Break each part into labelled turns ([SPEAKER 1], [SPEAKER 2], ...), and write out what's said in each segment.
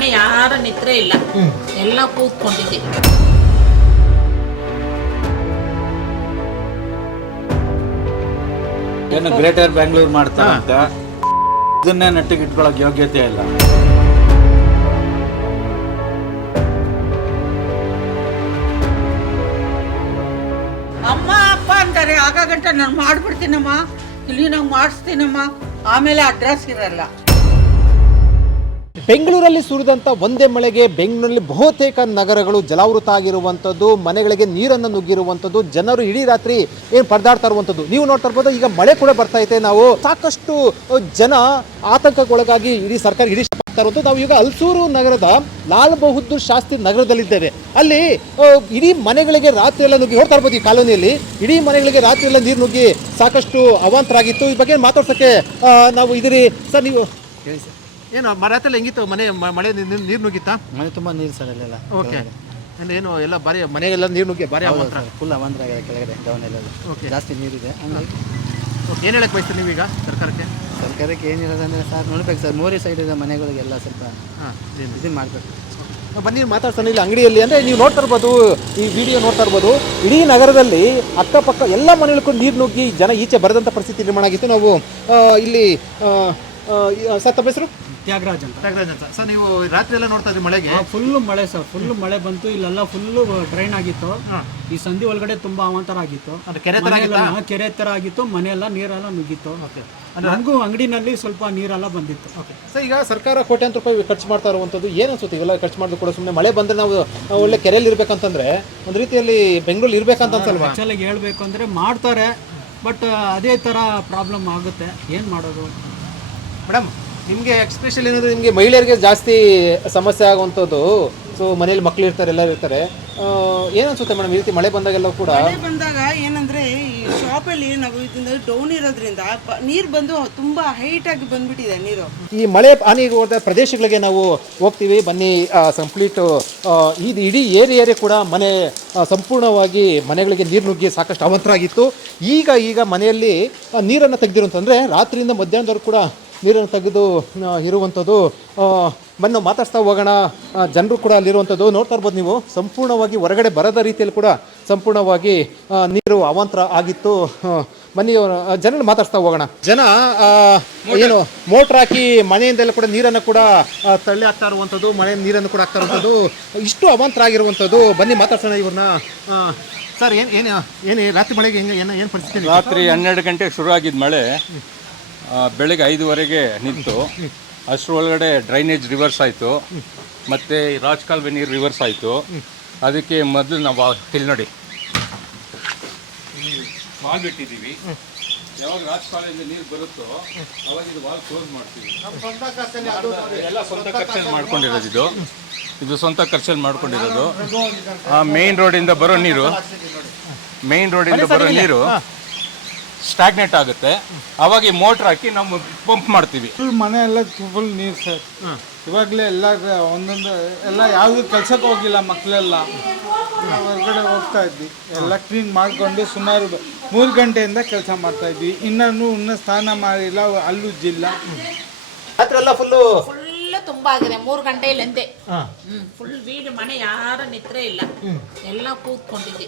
[SPEAKER 1] ಮನೆ ಯಾರ ನಿದ್ರೆ ಇಲ್ಲ. ಎಲ್ಲ ಕೂತ್ಕೊಂಡಿದ್ದೆ.
[SPEAKER 2] ಏನು ಗ್ರೇಟರ್ ಬ್ಯಾಂಗ್ಳೂರ್ ಅಂತ ಇದನ್ನೇ ನೆಟ್ಟಿಗೆ ಇಟ್ಕೊಳಕ್ ಯೋಗ್ಯತೆ ಇಲ್ಲ.
[SPEAKER 3] ಅಮ್ಮ ಅಪ್ಪ ಅಂತಾರೆ ಆಗ ಗಂಟ ನಾನು ಮಾಡ್ಬಿಡ್ತೀನಮ್ಮ ಕ್ಲೀನಾಗಿ ಮಾಡಿಸ್ತೀನಮ್ಮ. ಆಮೇಲೆ ಅಡ್ರೆಸ್ ಇರಲ್ಲ.
[SPEAKER 4] ಬೆಂಗಳೂರಲ್ಲಿ ಸುರಿದಂಥ ಒಂದೇ ಮಳೆಗೆ ಬೆಂಗಳೂರಲ್ಲಿ ಬಹುತೇಕ ನಗರಗಳು ಜಲಾವೃತ ಆಗಿರುವಂಥದ್ದು ಮನೆಗಳಿಗೆ ನೀರನ್ನು ನುಗ್ಗಿರುವಂಥದ್ದು ಜನರು ಇಡೀ ರಾತ್ರಿ ಏನು ಪರದಾಡ್ತಾ ಇರುವಂಥದ್ದು ನೀವು ನೋಡ್ತಾ ಇರ್ಬೋದು, ಈಗ ಮಳೆ ಕೂಡ ಬರ್ತಾ ಇದೆ. ನಾವು ಸಾಕಷ್ಟು ಜನ ಆತಂಕಕ್ಕೊಳಗಾಗಿ ಇಡೀ ಸರ್ಕಾರ ಇಡೀ ನಾವು ಈಗ ಅಲ್ಸೂರು ನಗರದ ಲಾಲ್ ಬಹದ್ದೂರ್ ಶಾಸ್ತ್ರಿ ನಗರದಲ್ಲಿದ್ದೇವೆ. ಅಲ್ಲಿ ಇಡೀ ಮನೆಗಳಿಗೆ ರಾತ್ರಿ ಎಲ್ಲ ನುಗ್ಗಿ, ನೋಡ್ತಾ ಇರ್ಬೋದು ಈ ಕಾಲೋನಿಯಲ್ಲಿ, ಇಡೀ ಮನೆಗಳಿಗೆ ರಾತ್ರಿ ಎಲ್ಲ ನೀರು ನುಗ್ಗಿ ಸಾಕಷ್ಟು ಅವಾಂತರ ಆಗಿತ್ತು ಈ ಬಗ್ಗೆ ಮಾತಾಡ್ಸೋಕ್ಕೆ ನಾವು ಇದಿರಿ ಸರ್, ನೀವು ಏನು ರಾತ್ರಿ ಹೆಂಗಿತ್ತು? ಮನೆ ಮ- ಮಳೆ ನೀರು ನೀರು ನುಗ್ಗಿತ್ತಾ?
[SPEAKER 5] ಮನೆ ತುಂಬ ನೀರು ಸರ್ ಅಲ್ಲೆಲ್ಲ
[SPEAKER 4] ಓಕೆ. ಏನು ಎಲ್ಲ ಬಾರಿ ಮನೆಗೆಲ್ಲ ನೀರು ನುಗ್ಗಿ ಬಾರಿ
[SPEAKER 5] ಫುಲ್ ಅವಂದ್ರ ಆಗಿದೆ ಕೆಳಗಡೆ ಡೌನ್ ಎಲ್ಲ. ಜಾಸ್ತಿ ನೀರಿದೆ ಹಂಗಾಗಿ.
[SPEAKER 4] ಏನು ಹೇಳಕ್ ಬಯಸ್ತೀರಿ ನೀವೀಗ ಸರ್ಕಾರಕ್ಕೆ?
[SPEAKER 5] ಸರ್ಕಾರಕ್ಕೆ ಏನಿರೋದಂದ್ರೆ ಸರ್ ನೋಡ್ಬೇಕು ಸರ್ ಮೋರಿ ಸೈಡ್ ಇದೆ ಮನೆಗಳಿಗೆಲ್ಲ ಸ್ವಲ್ಪ
[SPEAKER 4] ಹಾಂ
[SPEAKER 5] ಇದನ್ನ ಮಾಡಬೇಕು.
[SPEAKER 4] ಬನ್ನಿ ಮಾತಾಡ್ತಾನೆ ಇಲ್ಲಿ ಅಂಗಡಿಯಲ್ಲಿ. ಅಂದರೆ ನೀವು ನೋಡ್ತಾ ಇರ್ಬೋದು ಈ ವಿಡಿಯೋ ನೋಡ್ತಾ ಇರ್ಬೋದು ಇಡೀ ನಗರದಲ್ಲಿ ಅಕ್ಕಪಕ್ಕ ಎಲ್ಲ ಮನೆಗಳಿಗೂ ನೀರು ನುಗ್ಗಿ ಜನ ಈಚೆ ಬರದಂಥ ಪರಿಸ್ಥಿತಿ ನಿರ್ಮಾಣ ಆಗಿತ್ತು. ನಾವು ಆ, ಇಲ್ಲಿ ಆ, ಆ, ಈ- ಸರ್ ತಮ್ಮ ಹೆಸರು?
[SPEAKER 6] ತ್ಯಾಗರಾಜ್ ಅಂತ.
[SPEAKER 4] ಸರ್ ನೀವು ರಾತ್ರಿ ಎಲ್ಲ ನೋಡ್ತಾ ಇದ್ರಿ ಮಳೆಗೆ?
[SPEAKER 6] ಫುಲ್ ಮಳೆ ಸರ್. ಫುಲ್ ಮಳೆ ಬಂತು ಇಲ್ಲೆಲ್ಲ ಫುಲ್ ಡ್ರೈನ್ ಆಗಿತ್ತು. ಈ ಸಂಧಿ ಒಳಗಡೆ ತುಂಬಾ ಅವಾಂತರ ಆಗಿತ್ತು.
[SPEAKER 4] ಅದು ಕೆರೆ ಥರ
[SPEAKER 6] ಮನೆಯೆಲ್ಲ- ಹಾ, ಕೆರೆ ತರ ಆಗಿತ್ತು ಮನೆಯೆಲ್ಲ ನೀರೆಲ್ಲ ನುಗ್ಗಿತ್ತು. ನಮಗೂ ಅಂಗಡಿನಲ್ಲಿ ಸ್ವಲ್ಪ ನೀರೆಲ್ಲ ಬಂದಿತ್ತು.
[SPEAKER 4] ಸರ್ ಈಗ ಸರ್ಕಾರ ಕೋಟ್ಯಾಂತರ ರೂಪಾಯಿ ಖರ್ಚು ಮಾಡ್ತಾ ಇರುವಂತದ್ದು ಏನು ಅನ್ಸುತ್ತೆ? ಇವೆಲ್ಲ ಖರ್ಚು ಮಾಡಿದ್ರು ಕೂಡ ಸುಮ್ಮನೆ ಮಳೆ ಬಂದ್ರೆ ನಾವು ನಾವು ಒಳ್ಳೆ ಕೆರೆಯಲ್ಲಿ ಇರ್ಬೇಕಂತಂದ್ರೆ ಒಂದು ರೀತಿಯಲ್ಲಿ ಬೆಂಗಳೂರು ಇರ್ಬೇಕಂತ ಅನ್ಸಲ್ವಾ?
[SPEAKER 6] ಆಕ್ಚುಲಾಗಿ ಹೇಳ್ಬೇಕು ಅಂದ್ರೆ ಮಾಡ್ತಾರೆ ಬಟ್ ಅದೇ ತರ ಪ್ರಾಬ್ಲಮ್ ಆಗುತ್ತೆ. ಏನ್ ಮಾಡೋದು?
[SPEAKER 4] ಮೇಡಮ್ ನಿಮಗೆ ಎಕ್ಸ್ಪೆಷಲ್ ಏನಂದ್ರೆ ನಿಮಗೆ ಮಹಿಳೆಯರಿಗೆ ಜಾಸ್ತಿ ಸಮಸ್ಯೆ ಆಗುವಂಥದ್ದು ಸೊ ಮನೇಲಿ ಮಕ್ಕಳು ಇರ್ತಾರೆ ಎಲ್ಲ ಇರ್ತಾರೆ. ಏನನ್ಸುತ್ತೆ ಮೇಡಮ್ ಈ ರೀತಿ ಮಳೆ ಬಂದಾಗೆಲ್ಲ ಕೂಡ
[SPEAKER 3] ಮಳೆ ಬಂದಾಗ ಏನಂದ್ರೆ ಈ ಶಾಪಲ್ಲಿ ನಾವು ಇದನ್ನ ಡೌನ್ ಇರೋದ್ರಿಂದ ನೀರು ಬಂದು ತುಂಬಾ ಹೈಟ್ ಆಗಿ ಬಂದ್ಬಿಟ್ಟಿದೆ ನೀರು.
[SPEAKER 4] ಈ ಮಳೆ ಹಾನಿ ಹೋದ ಪ್ರದೇಶಗಳಿಗೆ ನಾವು ಹೋಗ್ತೀವಿ. ಬನ್ನಿ ಕಂಪ್ಲೀಟ್ ಇದು ಇಡೀ ಏರಿಯಾ ಏರಿಯಾ ಕೂಡ ಮನೆ ಆ, ಸಂಪೂರ್ಣವಾಗಿ ಮನೆಗಳಿಗೆ ನೀರು ನುಗ್ಗಿ ಸಾಕಷ್ಟು ಅವಂತರ ಆಗಿತ್ತು ಈಗ ಈಗ ಮನೆಯಲ್ಲಿ ನೀರನ್ನು ತೆಗೆದಿರುವಂತಂದರೆ ರಾತ್ರಿಯಿಂದ ಮಧ್ಯಾಹ್ನದವರೆಗೂ ಕೂಡ ನೀರನ್ನು ತೆಗೆದು ಇರುವಂಥದ್ದು ಆ, ಮಾತಾಡ್ತಾ ಮಾತಾಡ್ಸ್ತಾ ಹೋಗೋಣ. ಜನರು ಕೂಡ ಅಲ್ಲಿರುವಂಥದ್ದು ನೋಡ್ತಾ ಇರ್ಬೋದು ನೀವು. ಸಂಪೂರ್ಣವಾಗಿ ಹೊರಗಡೆ ಬರದ ರೀತಿಯಲ್ಲಿ ಕೂಡ ಸಂಪೂರ್ಣವಾಗಿ ನೀರು ಅವಾಂತರ ಆಗಿತ್ತು. ಬನ್ನಿ ಜನರು ಮಾತಾಡ್ತಾ ಹೋಗೋಣ. ಜನ ಏನು ಮೋಟ್ರ್ ಹಾಕಿ ಮನೆಯಿಂದೆಲ್ಲ ಕೂಡ ನೀರನ್ನು ಕೂಡ ತಳ್ಳಿ ಹಾಕ್ತಾ ಇರುವಂಥದ್ದು ಮನೆ ನೀರನ್ನು ಕೂಡ ಹಾಕ್ತಾ ಇರುವಂಥದ್ದು ಇಷ್ಟು ಅವಾಂತರ ಆಗಿರುವಂಥದ್ದು. ಬನ್ನಿ ಮಾತಾಡ್ಸೋಣ ಇವ್ರನ್ನ. ಸರ್ ಏನು ಏನು ಏನು ರಾತ್ರಿ ಮಳೆಗೆ ಹೆಂಗೆ ಏನು ಏನು ಪರಿಸ್ಥಿತಿ
[SPEAKER 7] ರಾತ್ರಿ ಹನ್ನೆರಡು ಗಂಟೆಗೆ ಶುರು ಆಗಿದ್ದ ಮಳೆ. ಬೆಳಗ್ಗೆ ಐದುವರೆಗೆ ನಿಂತು ಅಷ್ಟರ ಒಳಗಡೆ ಡ್ರೈನೇಜ್ ರಿವರ್ಸ್ ಆಯಿತು. ಮತ್ತು ರಾಜ್ ಕಾಲುವೆ ನೀರು ರಿವರ್ಸ್ ಆಯಿತು. ಅದಕ್ಕೆ ಮೊದಲು ನಾವು ಆ- ಇಲ್ಲಿ ನೋಡಿ. ವಾಲ್ ಬಿಟ್ಟಿದ್ದೀವಿ. ಯಾವಾಗ ರಾಜ್ ಕಾಲುವೆಯಿಂದ ನೀರು ಬರುತ್ತೋ ಅವಾಗ ಇದು ವಾಲ್ ಕ್ಲೋಸ್ ಮಾಡ್ತೀವಿ. ಎಲ್ಲ ಸ್ವಂತ ಖರ್ಚಲ್ಲಿ ಮಾಡ್ಕೊಂಡಿರೋದು ಇದು. ಇದು ಸ್ವಂತ ಖರ್ಚಲ್ಲಿ ಮಾಡ್ಕೊಂಡಿರೋದು. ಮೇನ್ ರೋಡಿಂದ ಬರೋ ನೀರು. ಮೇನ್ ರೋಡಿಂದ ಬರೋ ನೀರು. ಸ್ಟಾಗ್ನೆಟ್ ಆಗುತ್ತೆ. ಅವಾಗ ಈ ಮೋಟ್ರ್ ಹಾಕಿ ನಾವು ಪಂಪ್ ಮಾಡ್ತೀವಿ.
[SPEAKER 8] ಫುಲ್ ಮನೆ ಎಲ್ಲ ಫುಲ್ ನೀರು ಸರ್. ಇವಾಗಲೇ ಎಲ್ಲ ಒಂದೊಂದು ಎಲ್ಲ ಯಾವುದು ಕೆಲ್ಸಕ್ಕೆ ಹೋಗಿಲ್ಲ ಮಕ್ಕಳೆಲ್ಲ ಹೊರಗಡೆ ಹೋಗ್ತಾ ಇದ್ವಿ. ಎಲ್ಲ ಕ್ಲೀನ್ ಮಾಡ್ಕೊಂಡು ಸುಮಾರು ಮೂರು ಗಂಟೆಯಿಂದ ಕೆಲಸ ಮಾಡ್ತಾ ಇದ್ವಿ. ಇನ್ನೂ ಇನ್ನೂ ಸ್ನಾನ ಮಾಡಿಲ್ಲ ಅಲ್ಲೂ ಜಿಲ್ಲ.
[SPEAKER 4] ಫುಲ್ಲು
[SPEAKER 1] ಫುಲ್ ತುಂಬಾ ಆಗಿದೆ. ಮೂರು ಗಂಟೆ ಇಲ್ಲಂತೆ ಫುಲ್ ವೀಡು ಮನೆ ಯಾರ ನಿದ್ರೆ ಇಲ್ಲ. ಎಲ್ಲ ಕೂತ್ಕೊಂಡಿದ್ದೆ.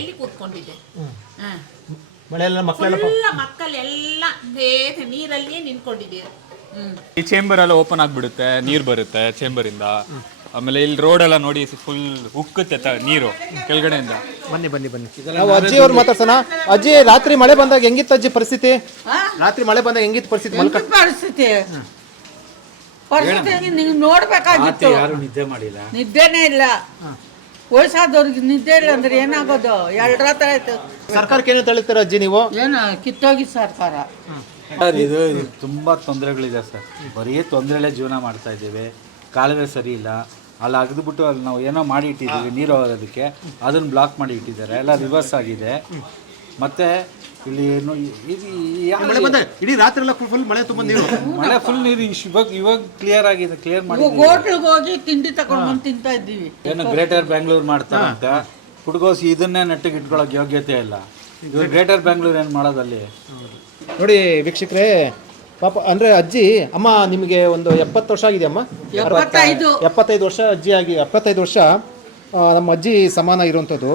[SPEAKER 1] ಎಲ್ಲಿ ಕೂತ್ಕೊಂಡಿದ್ದೆ? ಹಾ
[SPEAKER 4] ಮಳೆ ಎಲ್ಲ ಮಕ್ಕಳೆಲ್ಲ
[SPEAKER 1] ಫುಲ್ಲ ಮಕ್ಕಳೆಲ್ಲ ನೇರ ನೀರಲ್ಲಿಯೇ ನಿಂತ್ಕೊಂಡಿದ್ದೀರಿ. ಹ್ಮ್.
[SPEAKER 9] ಈ ಚೇಂಬರ್ ಎಲ್ಲ ಓಪನ್ ಆಗಿಬಿಡುತ್ತೆ ನೀರು ಬರುತ್ತೆ ಚೇಂಬರ್ ಇಂದ. ಆಮೇಲೆ ಇಲ್ಲಿ ರೋಡ್ ಎಲ್ಲ ನೋಡಿ ಫುಲ್ ಉಕ್ಕುತ್ತೆ ತ- ನೀರು ಕೆಳಗಡೆಯಿಂದ.
[SPEAKER 4] ಬನ್ನಿ ಬನ್ನಿ ಬನ್ನಿ. ನಾವು ಅಜ್ಜಿ ಅವ್ರು ಮಾತಾಡ್ಸೋಣ. ಅಜ್ಜಿ ರಾತ್ರಿ ಮಳೆ ಬಂದಾಗ ಹೆಂಗಿತ್ತು ಅಜ್ಜಿ ಪರಿಸ್ಥಿತಿ? ರಾತ್ರಿ ಮಳೆ ಬಂದಾಗ ಹೆಂಗಿತ್ತು ಪರಿಸ್ಥಿತಿ? ಮಲ್ಕ
[SPEAKER 3] ಎಂತ ಪರಿಸ್ಥಿತಿ ಪರಿಸ್ಥಿತಿ ನೀವು ನೋಡ್ಬೇಕಾಗಿತ್ತು.
[SPEAKER 2] ಯಾರು ನಿದ್ದೆ ಮಾಡಿಲ್ಲ.
[SPEAKER 3] ನಿದ್ದೆನೇ ಇಲ್ಲ. ವಯಸ್ಸಾದವ್ರಿಗೆ ನಿದ್ದೆ ಇಲ್ಲ ಅಂದ್ರೆ ಏನಾಗೋದು? ಎರಡು ತರ ಆಯ್ತು.
[SPEAKER 4] ಸರ್ಕಾರಕ್ಕೆ ಏನು ತಳಿತೀರ ಅಜ್ಜಿ ನೀವು?
[SPEAKER 3] ಏನು ಕಿತ್ತೋಗಿ ಸರ್ಕಾರ.
[SPEAKER 2] ಸರ್ ಇದು ತುಂಬಾ ತುಂಬ ತೊಂದರೆಗಳಿದೆ ಸರ್. ಬರೀ ತೊಂದರೆಲೇ ಜೀವನ ಮಾಡ್ತಾ ಇದ್ದೇವೆ. ಕಾಲುವೆ ಸರಿ ಇಲ್ಲ. ಅಲ್ಲಿ ಅಗದ್ಬಿಟ್ಟು ಅಲ್ಲಿ ನಾವು ಏನೋ ಮಾಡಿ ಇಟ್ಟಿದ್ದೀವಿ ನೀರು ಹೋಗೋದಕ್ಕೆ ಅದನ್ನು ಬ್ಲಾಕ್ ಮಾಡಿ ಇಟ್ಟಿದ್ದಾರೆ. ಎಲ್ಲ ರಿವರ್ಸ್ ಆಗಿದೆ. ಮತ್ತೆ ಇಲ್ಲಿ ಏನು ಇದು
[SPEAKER 4] ಮಳೆ ಬಂದ ಇಡೀ ರಾತ್ರಿ ಎಲ್ಲ ಫುಲ್ ಮಳೆ ತುಂಬ ನೀರು
[SPEAKER 2] ಮಳೆ ಫುಲ್ ನೀರು ಇಶ್- ಇವಾಗ ಇವಾಗ ಕ್ಲಿಯರ್ ಆಗಿದೆ ಕ್ಲಿಯರ್ ಮಾಡಿ
[SPEAKER 3] ಹೋಟ್ಲಿಗೆ ಹೋಗಿ ತಿಂಡಿ ತಗೊಂಡು ಬಂದು ತಿಂತಾ ಇದ್ದೀವಿ.
[SPEAKER 2] ಏನು ಗ್ರೇಟರ್ ಬ್ಯಾಂಗ್ಳೂರ್ ಅಂತ ಹುಡುಗೋಸ್ ಇದನ್ನೇ ನೆಟ್ಟಿಗೆ ಇಟ್ಕೊಳ್ಳೋಕೆ ಯೋಗ್ಯತೆ ಇಲ್ಲ. ಇವಾಗ ಗ್ರೇಟರ್ ಬ್ಯಾಂಗ್ಳೂರ್ ಏನು ಮಾಡೋದಲ್ಲಿ
[SPEAKER 4] ನೋಡಿ ವೀಕ್ಷಕರೇ ಪಾಪ ಅಂದರೆ ಅಜ್ಜಿ ಅಮ್ಮ ನಿಮಗೆ ಒಂದು ಎಪ್ಪತ್ತು ವರ್ಷ ಆಗಿದೆಯಮ್ಮ
[SPEAKER 3] ಎಪ್ಪತ್ತೈದು.
[SPEAKER 4] ಎಪ್ಪತ್ತೈದು ವರ್ಷ ಅಜ್ಜಿ ಆಗಿ ಎಪ್ಪತ್ತೈದು ವರ್ಷ ಆ, ನಮ್ಮ ಅಜ್ಜಿ ಸಮಾನ ಇರುವಂಥದ್ದು.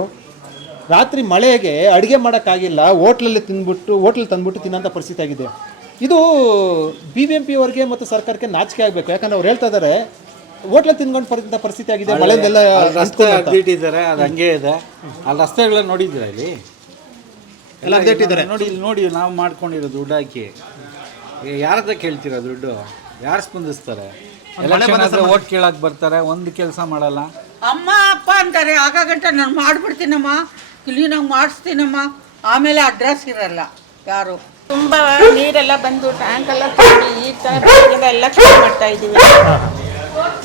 [SPEAKER 4] ರಾತ್ರಿ ಮಳೆಗೆ ಅಡುಗೆ ಮಾಡೋಕ್ಕಾಗಿಲ್ಲ ಹೋಟ್ಲಲ್ಲಿ ತಿಂದ್ಬಿಟ್ಟು ಹೋಟ್ಲಲ್ಲಿ ತಂದ್ಬಿಟ್ಟು ತಿನ್ನೋಂಥ ಪರಿಸ್ಥಿತಿ ಆಗಿದೆ. ಇದು ಬಿ ಬಿ ಎಂ ಪಿ ಅವ್ರಿಗೆ ಮತ್ತು ಸರ್ಕಾರಕ್ಕೆ ನಾಚಿಕೆ ಆಗಬೇಕು. ಯಾಕಂದ್ರೆ ಅವ್ರು ಹೇಳ್ತಾ ಇದ್ದಾರೆ ಹೋಟ್ಲಲ್ಲಿ ತಿನ್ಕೊಂಡು ಬರೋಂಥ ಪರಿಸ್ಥಿತಿ ಆಗಿದೆ ಮಳೆಯಿಂದೆಲ್ಲ
[SPEAKER 2] ಅಲ್ಲಿ ರಸ್ತೆ ಅಗ್ದಿಟ್ಟಿದ್ದಾರೆ ಅದು ಹಂಗೆ ಇದೆ. ಅಲ್ಲಿ ರಸ್ತೆಗಳನ್ನ ನೋಡಿದ್ದೀರ ಇಲ್ಲಿ?
[SPEAKER 4] ಎಲ್ಲ ಅಗ್ದಿಟ್ಟಿದ್ದಾರೆ.
[SPEAKER 2] ನೋಡಿ ಇಲ್ಲಿ ನೋಡಿ ನಾವು ಮಾಡ್ಕೊಂಡಿರೋ ದುಡ್ಡು ಹಾಕಿ. ಯಾರದ ಕೇಳ್ತೀರಾ ದುಡ್ಡು? ಯಾರು ಸ್ಪಂದಿಸ್ತಾರೆ? ಓಟ್ ಕೇಳಕ್ ಬರ್ತಾರೆ ಒಂದು ಕೆಲಸ ಮಾಡಲ್ಲ.
[SPEAKER 3] ಅಮ್ಮ ಅಪ್ಪ ಅಂತಾರೆ ಆಗ ಗಂಟೆ ನಾನು ಮಾಡ್ಬಿಡ್ತೀನಮ್ಮ. ಕ್ಲೀನಾಗಿ ಮಾಡಿಸ್ತೀನಮ್ಮ. ಆಮೇಲೆ ಅಡ್ರೆಸ್ ಇರಲ್ಲ ಯಾರು?
[SPEAKER 1] ತುಂಬ ನೀರೆಲ್ಲ ಬಂದು ಟ್ಯಾಂಕ್ ಎಲ್ಲ ತುಂಬಿ ಈ ಥರ ಎಲ್ಲ ಕ್ಲೀನ್ ಮಾಡ್ತಾ ಇದ್ದೀವಿ.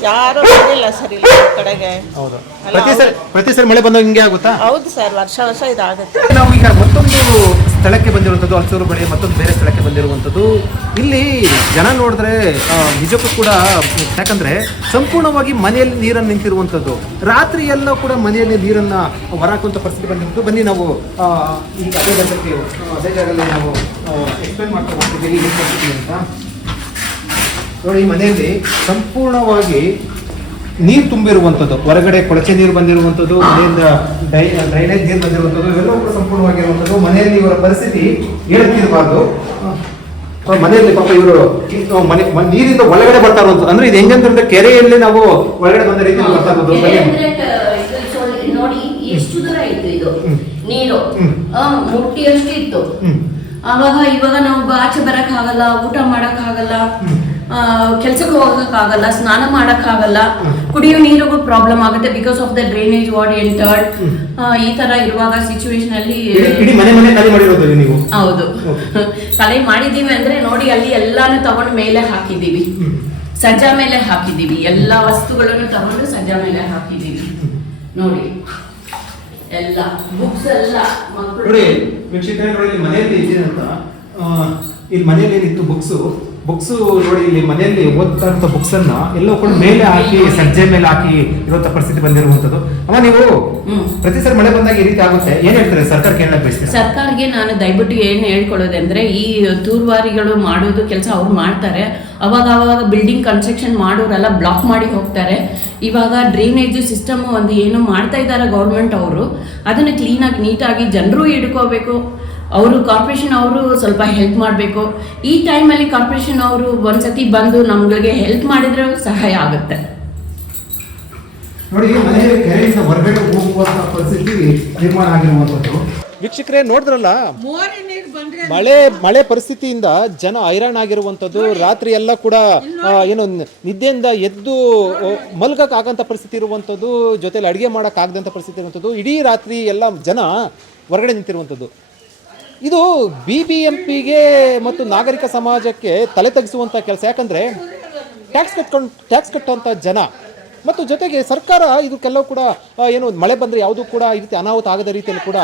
[SPEAKER 1] ಯಾರು ಬಂದಿಲ್ಲ ಸರ್ ಇಲ್ಲಿ ಈ ಕಡೆಗೆ.
[SPEAKER 4] ಹೌದು. ಪ್ರತಿ ಸರಿ ಪ್ರತಿ ಸರಿ ಮಳೆ ಬಂದಾಗ ಹಿಂಗೆ ಆಗುತ್ತಾ?
[SPEAKER 1] ಹೌದು ಸರ್ ವರ್ಷ ವರ್ಷ ಇದಾಗುತ್ತೆ.
[SPEAKER 4] ನಾವು ಈಗ ಮತ್ತೊಂದು ಸ್ಥಳಕ್ಕೆ ಬಂದಿರುವಂಥದ್ದು ಹಲಸೂರು ಬಳಿ ಮತ್ತೊಂದು ಬೇರೆ ಸ್ಥಳಕ್ಕೆ ಬಂದಿರುವಂಥದ್ದು. ಇಲ್ಲಿ ಜನ ನೋಡಿದ್ರೆ ನಿಜಕ್ಕೂ ಕೂಡ, ಯಾಕಂದ್ರೆ ಸಂಪೂರ್ಣವಾಗಿ ಮನೆಯಲ್ಲಿ ನೀರನ್ನು ನಿಂತಿರುವಂಥದ್ದು. ರಾತ್ರಿ ಎಲ್ಲ ಕೂಡ ಮನೆಯಲ್ಲಿ ನೀರನ್ನು ಹೊರಾಕುವಂಥ ಪರಿಸ್ಥಿತಿ ಬಂದಿರೋದು ಬನ್ನಿ ನಾವು ಈ ಅದೇ ಜಾಗಕ್ಕೆ ಅದೇ ಜಾಗದಲ್ಲಿ ನಾವು ಎಕ್ಸ್ಪ್ಲೇನ್ ಮಾಡ್ತಾ ಹೋಗ್ತೀವಿ. ಅಂತ. ನೋಡಿ ಮನೆಯಲ್ಲಿ ಸಂಪೂರ್ಣವಾಗಿ ನೀರು ತುಂಬಿರುವಂಥದ್ದು ಹೊರಗಡೆ ಕೊಳಚೆ ನೀರು ಬಂದಿರುವಂಥದ್ದು ಮನೆಯಿಂದ ಡ್ರೈ ಡ್ರೈನೇಜ್ ನೀರು ಬಂದಿರುವಂಥದ್ದು ಇವೆಲ್ಲವೂ ಕೂಡ ಸಂಪೂರ್ಣವಾಗಿರುವಂಥದ್ದು ಮನೆಯಲ್ಲಿ ಇವರ ಪರಿಸ್ಥಿತಿ ಹೇಳ್ತಿರಬಾರ್ದು ಮನೆಯಲ್ಲಿ ಪಾಪ ಇವರು ಮನೆ ನೀರಿಂದ ಒಳಗಡೆ ಬರ್ತಾ ಇರುವಂಥದ್ದು ಅಂದ್ರೆ ಇದು ಹೆಂಗಂತಂದ್ರೆ ಕೆರೆಯಲ್ಲಿ ನಾವು ಒಳಗಡೆ ಬಂದ ರೀತಿ ಬರ್ತಾ ಇರೋದು
[SPEAKER 10] ನೋಡಿ ಎಷ್ಟು ದೂರ ಇತ್ತು ಇದು? ನೀರು. ಮುಟ್ಟಿಯಷ್ಟು ಇತ್ತು. ಅವಾಗ ಇವಾಗ ನಾವು ಆಚೆ ಬರಕ್ ಆಗಲ್ಲ ಊಟ ಮಾಡಕ್ ಆಗಲ್ಲ ಕೆಲ್ಸಕ್ಕೆ ಹೋಗಕ್ ಆಗಲ್ಲ ಸ್ನಾನ ಮಾಡೋಕ್ಕಾಗಲ್ಲ ಕುಡಿಯೋ ನೀರಿಗೂ ಪ್ರಾಬ್ಲಮ್ ಆಗುತ್ತೆ because of the drainage what entered ಈ ತರ ಇರುವಾಗ ಸಿಚುವೇಶನ್ ಅಲ್ಲಿ
[SPEAKER 4] ನೀವು?
[SPEAKER 10] ಹೌದು. ಕಲೆ ಮಾಡಿದೀವಿ ಅಂದ್ರೆ ನೋಡಿ ಅಲ್ಲಿ ಎಲ್ಲಾನು ತಗೊಂಡು ಮೇಲೆ ಹಾಕಿದೀವಿ ಸಜ್ಜಾ ಮೇಲೆ ಹಾಕಿದೀವಿ ಎಲ್ಲಾ ವಸ್ತುಗಳನ್ನು ತಗೊಂಡು ಸಜ್ಜಾ ಮೇಲೆ ಹಾಕಿದೀವಿ ನೋಡಿ. ಎಲ್ಲ ಬುಕ್ಸ್ ಎಲ್ಲ ಮಕ್ಕಳು
[SPEAKER 4] ನೋಡಿ ವೀಕ್ಷಕರೇ ನೋಡಿ ಇಲ್ಲಿ ಮನೆಯಲ್ಲಿ ಇದೆ ಆ, ಇಲ್ಲಿ ಮನೆಯಲ್ಲಿ ಏನಿತ್ತು ಬುಕ್ಸು ಬುಕ್ಸ್ ನೋಡಿ ಇಲ್ಲಿ ಮನೆಯಲ್ಲಿ ಓದ್ತಾ ಇರುವಂತ ಬುಕ್ಸ್ ಅನ್ನ ಎಲ್ಲೋ ಕೂಡ ಮೇಲೆ ಹಾಕಿ ಸಜ್ಜೆ ಮೇಲೆ ಹಾಕಿ ಇರುವಂತ ಪರಿಸ್ಥಿತಿ ಬಂದಿರುವಂತದ್ದು ಅಮ್ಮ ನೀವು. ಪ್ರತಿ ಸರ್ ಮಳೆ ಬಂದಾಗ ಈ ರೀತಿ ಆಗುತ್ತೆ. ಏನ್ ಹೇಳ್ತಾರೆ ಸರ್ಕಾರಕ್ಕೆ ಏನ್ ಬಯಸ್ತೀರಾ?
[SPEAKER 10] ಸರ್ಕಾರಕ್ಕೆ ನಾನು ದಯವಿಟ್ಟು ಏನು ಹೇಳ್ಕೊಳ್ಳೋದಂದ್ರೆ ಈ ತೂರ್ವಾರಿಗಳು ಮಾಡೋದು ಕೆಲಸ ಅವ್ರು ಮಾಡ್ತಾರೆ. ಅವಾಗ ಅವಾಗ ಬಿಲ್ಡಿಂಗ್ ಕನ್ಸ್ಟ್ರಕ್ಷನ್ ಮಾಡೋರೆಲ್ಲ ಬ್ಲಾಕ್ ಮಾಡಿ ಹೋಗ್ತಾರೆ. ಇವಾಗ ಡ್ರೈನೇಜ್ ಸಿಸ್ಟಮ್ ಒಂದು ಏನು ಮಾಡ್ತಾ ಇದ್ದಾರೆ ಗೌರ್ಮೆಂಟ್ ಅವರು ಅದನ್ನು ಕ್ಲೀನಾಗಿ ನೀಟಾಗಿ ಜನರು ಹಿಡ್ಕೋಬೇಕು. ಅವರು ಕಾರ್ಪೊರೇಷನ್ ಅವರು ಸ್ವಲ್ಪ ಹೆಲ್ಪ್ ಮಾಡಬೇಕು. ಈ ಟೈಮಲ್ಲಿ ಕಾರ್ಪೊರೇಷನ್ ಅವರು ಒಂದ್ಸತಿ ಬಂದು ನಮ್ಗಳಿಗೆ ಹೆಲ್ಪ್ ಮಾಡಿದ್ರೆ ಸಹಾಯ ಆಗುತ್ತೆ.
[SPEAKER 4] ನೋಡಿ ಮನೆಯಲ್ಲಿ ಕೆರೆಯಿಂದ ಹೊರಗಡೆ ಹೋಗುವಂತ ಪರಿಸ್ಥಿತಿ ನಿರ್ಮಾಣ ಆಗಿರುವಂತದ್ದು ವೀಕ್ಷಕರೇ ನೋಡಿದ್ರಲ್ಲ?
[SPEAKER 3] ಮೋರಿ ನೀರು ಬಂದ್ರೆ
[SPEAKER 4] ಮಳೆ ಮಳೆ ಪರಿಸ್ಥಿತಿಯಿಂದ ಜನ ಹೈರಾಣ ಆಗಿರುವಂಥದ್ದು. ರಾತ್ರಿ ಎಲ್ಲ ಕೂಡ ಏನು ನಿದ್ದೆಯಿಂದ ಎದ್ದು ಮಲ್ಗಕ್ಕಾಗಂಥ ಪರಿಸ್ಥಿತಿ ಇರುವಂಥದ್ದು ಜೊತೆಲಿ ಅಡುಗೆ ಮಾಡೋಕ್ಕಾಗದಂಥ ಪರಿಸ್ಥಿತಿ ಇರುವಂಥದ್ದು. ಇಡೀ ರಾತ್ರಿ ಎಲ್ಲ ಜನ ಹೊರಗಡೆ ನಿಂತಿರುವಂಥದ್ದು. ಇದು ಬಿ ಬಿ ಎಂ ಪಿಗೆ ಮತ್ತು ನಾಗರಿಕ ಸಮಾಜಕ್ಕೆ ತಲೆ ತಗ್ಗಿಸುವಂಥ ಕೆಲಸ. ಯಾಕಂದರೆ ಟ್ಯಾಕ್ಸ್ ಕಟ್ಕೊಂಡು ಟ್ಯಾಕ್ಸ್ ಕಟ್ಟುವಂಥ ಜನ ಮತ್ತು ಜೊತೆಗೆ ಸರ್ಕಾರ ಇದು ಕೆಲವು ಕೂಡ ಏನು ಮಳೆ ಬಂದರೆ ಯಾವುದೂ ಕೂಡ ಈ ರೀತಿ ಅನಾಹುತ ಆಗದ ರೀತಿಯಲ್ಲಿ ಕೂಡ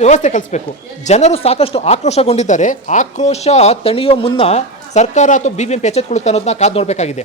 [SPEAKER 4] ವ್ಯವಸ್ಥೆ ಕಲಿಸ್ಬೇಕು. ಜನರು ಸಾಕಷ್ಟು ಆಕ್ರೋಶಗೊಂಡಿದ್ದಾರೆ. ಆಕ್ರೋಶ ತಣಿಯೋ ಮುನ್ನ ಸರ್ಕಾರ ಅಥವಾ ಬಿ ಬಿ ಎಂ ಪಿ ಎಚ್ಚೆತ್ಕೊಳ್ಳುತ್ತೆ ಅನ್ನೋದನ್ನ ಕಾದು ನೋಡಬೇಕಾಗಿದೆ.